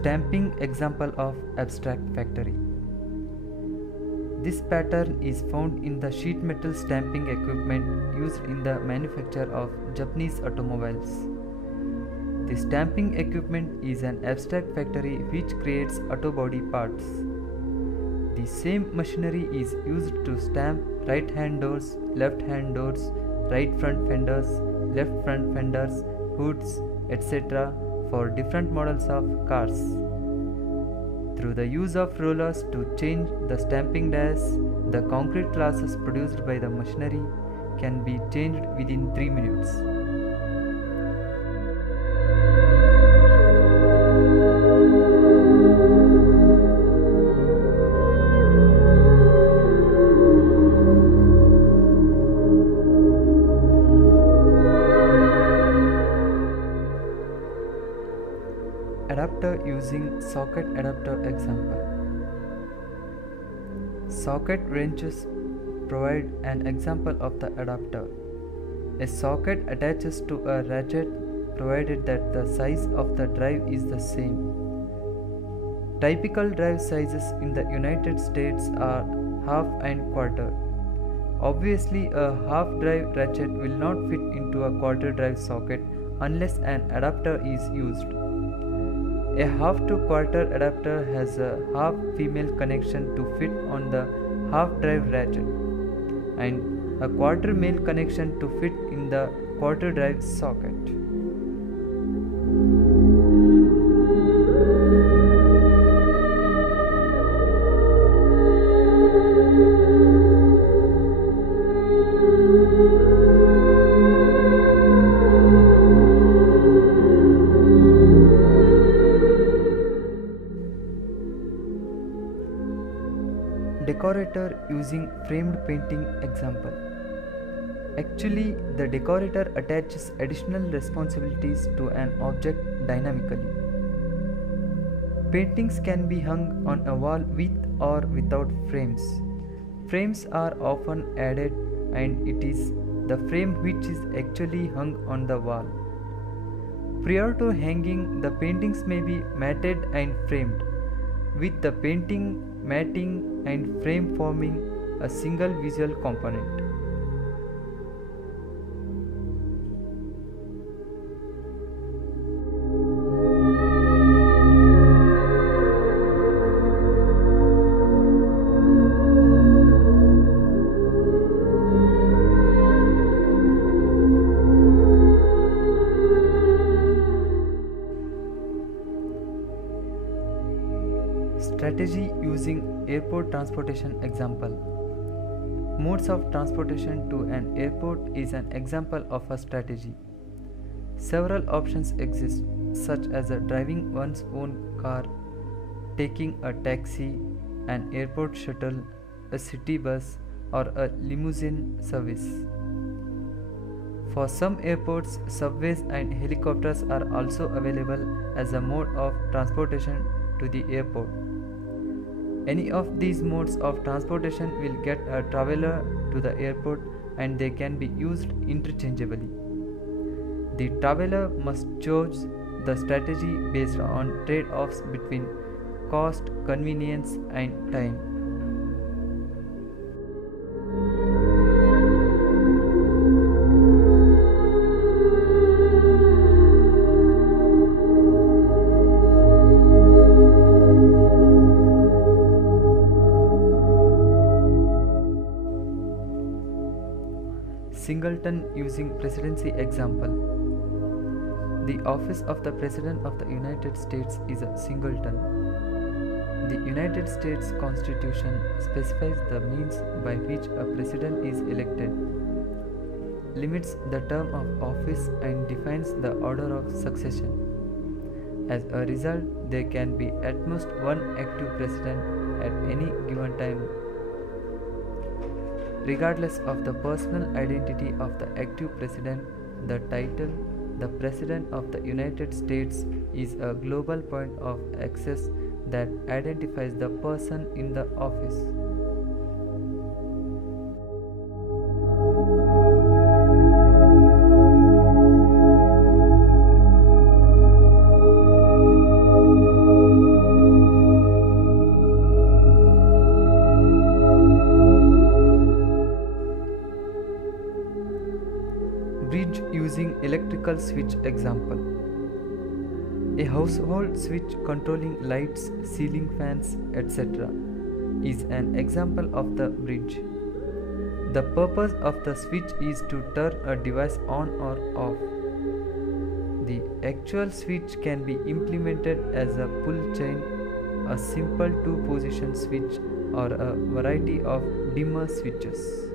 Stamping example of abstract factory. This pattern is found in the sheet metal stamping equipment used in the manufacture of Japanese automobiles. The stamping equipment is an abstract factory which creates auto body parts. The same machinery is used to stamp right-hand doors, left-hand doors, right front fenders, left front fenders, hoods, etc. for different models of cars. Through the use of rollers to change the stamping dies, the concrete classes produced by the machinery can be changed within 3 minutes. Adapter using socket adapter example. Socket wrenches provide an example of the adapter. A socket attaches to a ratchet provided that the size of the drive is the same. Typical drive sizes in the United States are half and quarter. Obviously, a half drive ratchet will not fit into a quarter drive socket unless an adapter is used. A half to quarter adapter has a half female connection to fit on the half drive ratchet and a quarter male connection to fit in the quarter drive socket. Decorator using framed painting example. Actually, the decorator attaches additional responsibilities to an object dynamically. Paintings can be hung on a wall with or without frames. Frames are often added and it is the frame which is actually hung on the wall. Prior to hanging, the paintings may be matted and framed, with the painting, matting and frame forming a single visual component. Strategy using airport transportation example. Modes of transportation to an airport is an example of a strategy. Several options exist, such as driving one's own car, taking a taxi, an airport shuttle, a city bus, or a limousine service. For some airports, subways and helicopters are also available as a mode of transportation to the airport. Any of these modes of transportation will get a traveler to the airport and they can be used interchangeably. The traveler must choose the strategy based on trade-offs between cost, convenience, and time. Singleton using presidency example. The office of the President of the United States is a singleton. The United States Constitution specifies the means by which a president is elected, limits the term of office and defines the order of succession. As a result, there can be at most one active president at any given time, regardless of the personal identity of the active president. The title, the President of the United States, is a global point of access that identifies the person in the office. Bridge using electrical switch example. A household switch controlling lights, ceiling fans, etc. is an example of the bridge. The purpose of the switch is to turn a device on or off. The actual switch can be implemented as a pull chain, a simple two-position switch, or a variety of dimmer switches.